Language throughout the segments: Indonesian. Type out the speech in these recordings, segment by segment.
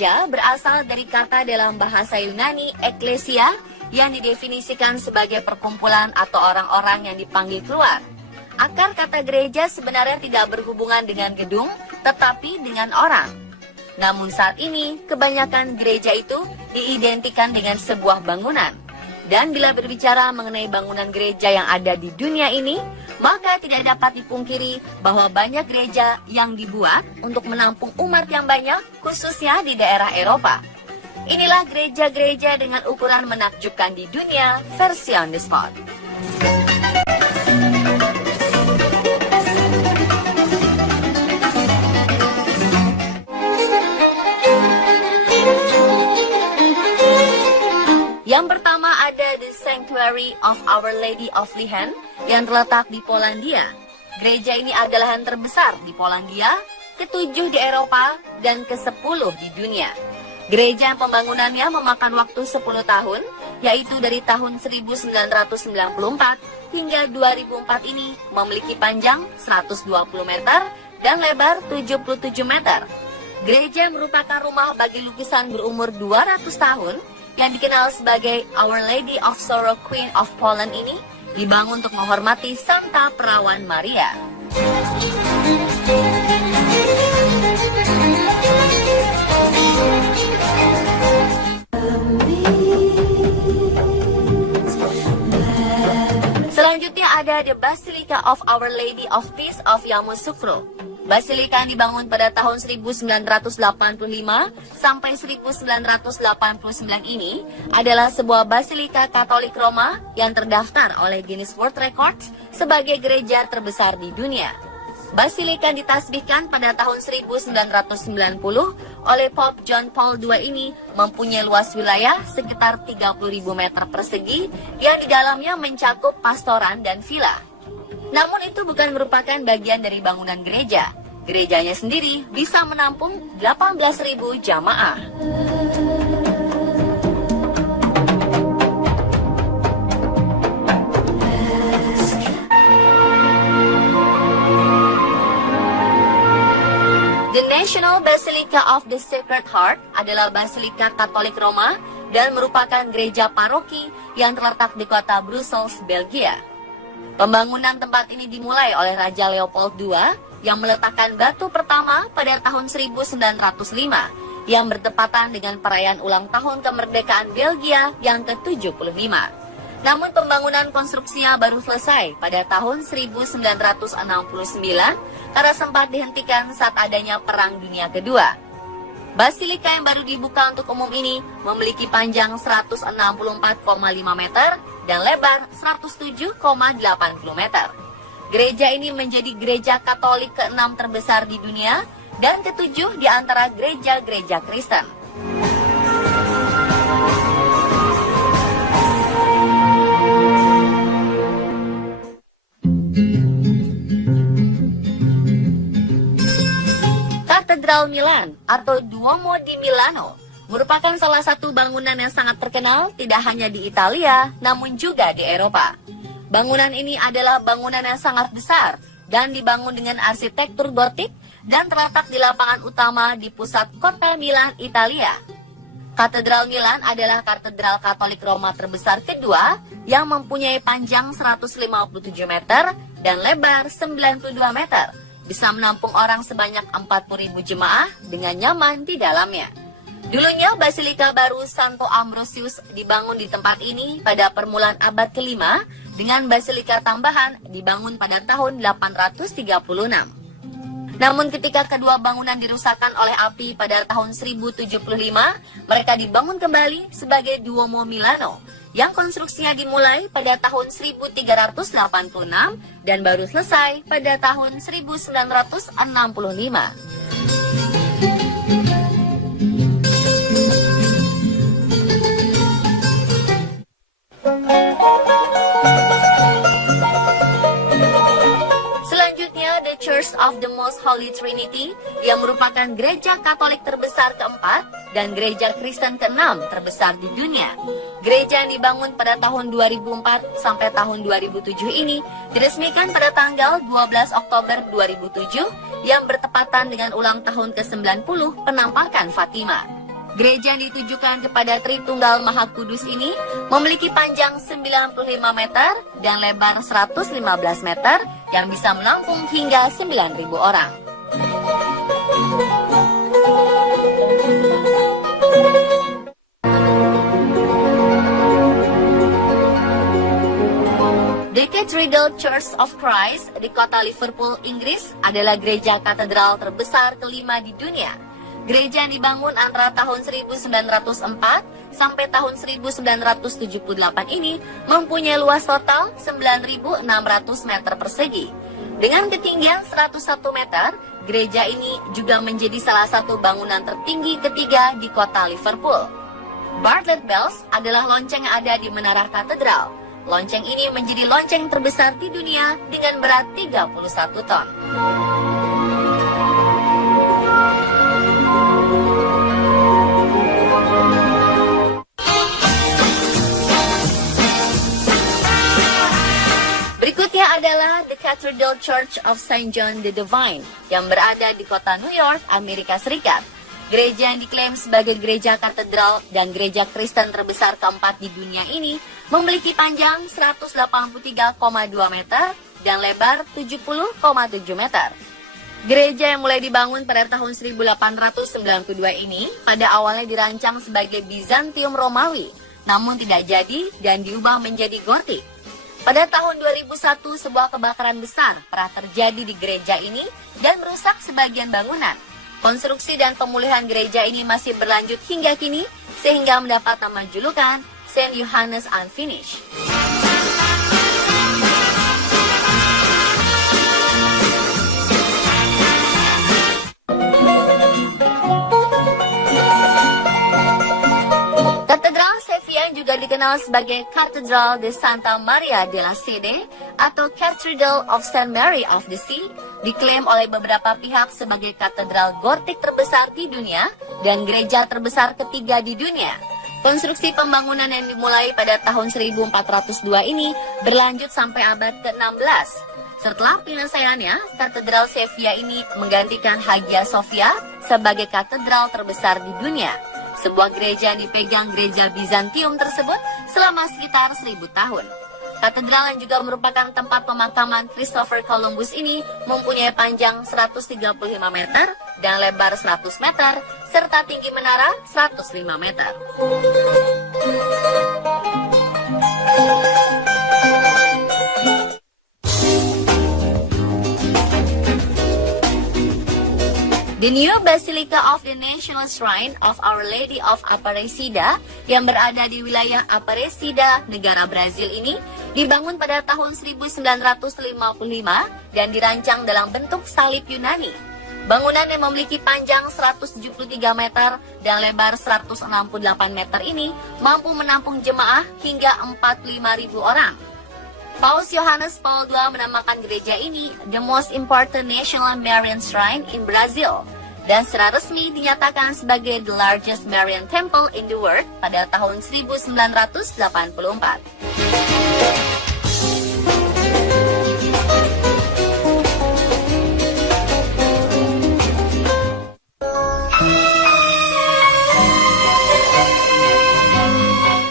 gereja berasal dari kata dalam bahasa Yunani eklesia yang didefinisikan sebagai perkumpulan atau orang-orang yang dipanggil keluar. Akar kata gereja sebenarnya tidak berhubungan dengan gedung, tetapi dengan orang. Namun saat ini, kebanyakan gereja itu diidentikan dengan sebuah bangunan. Dan bila berbicara mengenai bangunan gereja yang ada di dunia ini, maka tidak dapat dipungkiri bahwa banyak gereja yang dibuat untuk menampung umat yang banyak, khususnya di daerah Eropa. Inilah gereja-gereja dengan ukuran menakjubkan di dunia, versi on the spot. Yang pertama ada The Sanctuary of Our Lady of Lihen yang terletak di Polandia. Gereja ini adalah yang terbesar di Polandia, ke-7 di Eropa, dan ke-10 di dunia. Gereja yang pembangunannya memakan waktu 10 tahun, yaitu dari tahun 1994 hingga 2004 ini memiliki panjang 120 meter dan lebar 77 meter. Gereja merupakan rumah bagi lukisan berumur 200 tahun yang dikenal sebagai Our Lady of Sorrow Queen of Poland ini dibangun untuk menghormati Santa Perawan Maria. Selanjutnya ada The Basilica of Our Lady of Peace of Yamoussoukro. Basilika yang dibangun pada tahun 1985 sampai 1989 ini adalah sebuah basilika Katolik Roma yang terdaftar oleh Guinness World Records sebagai gereja terbesar di dunia. Basilika yang ditasbihkan pada tahun 1990 oleh Pope John Paul II ini mempunyai luas wilayah sekitar 30.000 meter persegi yang di dalamnya mencakup pastoran dan villa. Namun itu bukan merupakan bagian dari bangunan gereja. Gerejanya sendiri bisa menampung 18.000 jamaah. The National Basilica of the Sacred Heart adalah basilika Katolik Roma dan merupakan gereja paroki yang terletak di kota Brussels, Belgia. Pembangunan tempat ini dimulai oleh Raja Leopold II yang meletakkan batu pertama pada tahun 1905 yang bertepatan dengan perayaan ulang tahun kemerdekaan Belgia yang ke-75. Namun pembangunan konstruksinya baru selesai pada tahun 1969 karena sempat dihentikan saat adanya Perang Dunia Kedua. Basilika yang baru dibuka untuk umum ini memiliki panjang 164,5 meter dan lebar 107,80 meter. Gereja ini menjadi gereja Katolik ke-6 terbesar di dunia dan ke-7 di antara gereja-gereja Kristen. Katedral Milan atau Duomo di Milano merupakan salah satu bangunan yang sangat terkenal tidak hanya di Italia, namun juga di Eropa. Bangunan ini adalah bangunan yang sangat besar dan dibangun dengan arsitektur gotik dan terletak di lapangan utama di pusat kota Milan, Italia. Katedral Milan adalah katedral Katolik Roma terbesar kedua yang mempunyai panjang 157 meter dan lebar 92 meter. Bisa menampung orang sebanyak 40.000 jemaah dengan nyaman di dalamnya. Dulunya Basilika baru Santo Ambrosius dibangun di tempat ini pada permulaan abad ke-5 dengan basilika tambahan dibangun pada tahun 836. Namun ketika kedua bangunan dirusakkan oleh api pada tahun 1075, mereka dibangun kembali sebagai Duomo Milano yang konstruksinya dimulai pada tahun 1386 dan baru selesai pada tahun 1965. Selanjutnya, The Church of the Most Holy Trinity yang merupakan gereja Katolik terbesar keempat dan gereja Kristen keenam terbesar di dunia. Gereja yang dibangun pada tahun 2004 sampai tahun 2007 ini diresmikan pada tanggal 12 Oktober 2007 yang bertepatan dengan ulang tahun ke-90 penampakan Fatima. Gereja yang ditujukan kepada Tritunggal Maha Kudus ini memiliki panjang 95 meter dan lebar 115 meter yang bisa menampung hingga 9.000 orang. The Cathedral Church of Christ di kota Liverpool, Inggris adalah gereja katedral terbesar kelima di dunia. Gereja yang dibangun antara tahun 1904 sampai tahun 1978 ini mempunyai luas total 9.600 meter persegi. Dengan ketinggian 101 meter, gereja ini juga menjadi salah satu bangunan tertinggi ketiga di kota Liverpool. Bartlett Bells adalah lonceng yang ada di menara katedral. Lonceng ini menjadi lonceng terbesar di dunia dengan berat 31 ton. Berikutnya adalah The Cathedral Church of St. John the Divine yang berada di kota New York, Amerika Serikat. Gereja yang diklaim sebagai gereja katedral dan gereja Kristen terbesar keempat di dunia ini memiliki panjang 183,2 meter dan lebar 70,7 meter. Gereja yang mulai dibangun pada tahun 1892 ini pada awalnya dirancang sebagai Bizantium Romawi, namun tidak jadi dan diubah menjadi Gotik. Pada tahun 2001, sebuah kebakaran besar pernah terjadi di gereja ini dan merusak sebagian bangunan. Konstruksi dan pemulihan gereja ini masih berlanjut hingga kini, sehingga mendapat nama julukan St. Yohannes Unfinished. Katedral Sevilla juga dikenal sebagai Cathedral de Santa Maria della Sede atau Cathedral of St. Mary of the Sea, diklaim oleh beberapa pihak sebagai katedral gotik terbesar di dunia dan gereja terbesar ketiga di dunia. Konstruksi pembangunan yang dimulai pada tahun 1402 ini berlanjut sampai abad ke-16. Setelah penyelesaiannya, Katedral Sevilla ini menggantikan Hagia Sophia sebagai katedral terbesar di dunia. Sebuah gereja yang dipegang gereja Bizantium tersebut selama sekitar 1000 tahun. Katedral yang juga merupakan tempat pemakaman Christopher Columbus ini mempunyai panjang 135 meter dan lebar 100 meter, serta tinggi menara 105 meter. The new Basilica of the National Shrine of Our Lady of Aparecida yang berada di wilayah Aparecida, negara Brazil ini dibangun pada tahun 1955 dan dirancang dalam bentuk salib Yunani. Bangunan yang memiliki panjang 173 meter dan lebar 168 meter ini mampu menampung jemaah hingga 45.000 orang. Paus Yohanes Paul II menamakan gereja ini the most important national Marian shrine in Brazil dan secara resmi dinyatakan sebagai the largest Marian temple in the world pada tahun 1984.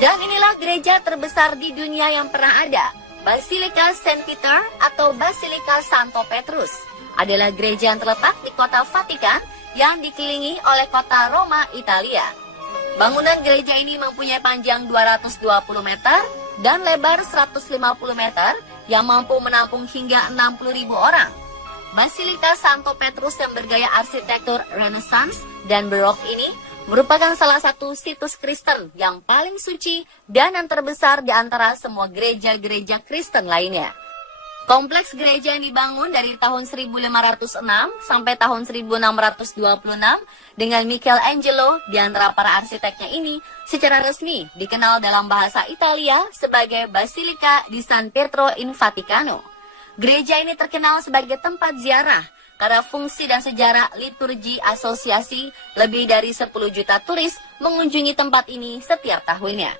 Dan inilah gereja terbesar di dunia yang pernah ada. Basilika St. Peter atau Basilika Santo Petrus adalah gereja yang terletak di kota Vatikan yang dikelilingi oleh kota Roma, Italia. Bangunan gereja ini mempunyai panjang 220 meter dan lebar 150 meter yang mampu menampung hingga 60.000 orang. Basilika Santo Petrus yang bergaya arsitektur Renaissance dan Barok ini merupakan salah satu situs Kristen yang paling suci dan yang terbesar di antara semua gereja-gereja Kristen lainnya. Kompleks gereja yang dibangun dari tahun 1506 sampai tahun 1626 dengan Michelangelo di antara para arsiteknya ini secara resmi dikenal dalam bahasa Italia sebagai Basilica di San Pietro in Vaticano. Gereja ini terkenal sebagai tempat ziarah karena fungsi dan sejarah liturgi asosiasi lebih dari 10 juta turis mengunjungi tempat ini setiap tahunnya.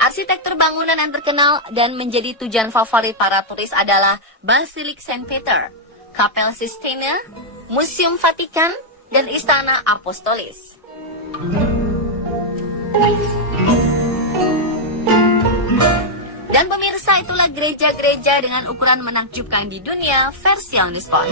Arsitektur bangunan yang terkenal dan menjadi tujuan favorit para turis adalah Basilik St. Peter, Kapel Sistine, Museum Vatikan, dan Istana Apostolis. Dan pemirsa, itulah gereja-gereja dengan ukuran menakjubkan di dunia versi Omnisport.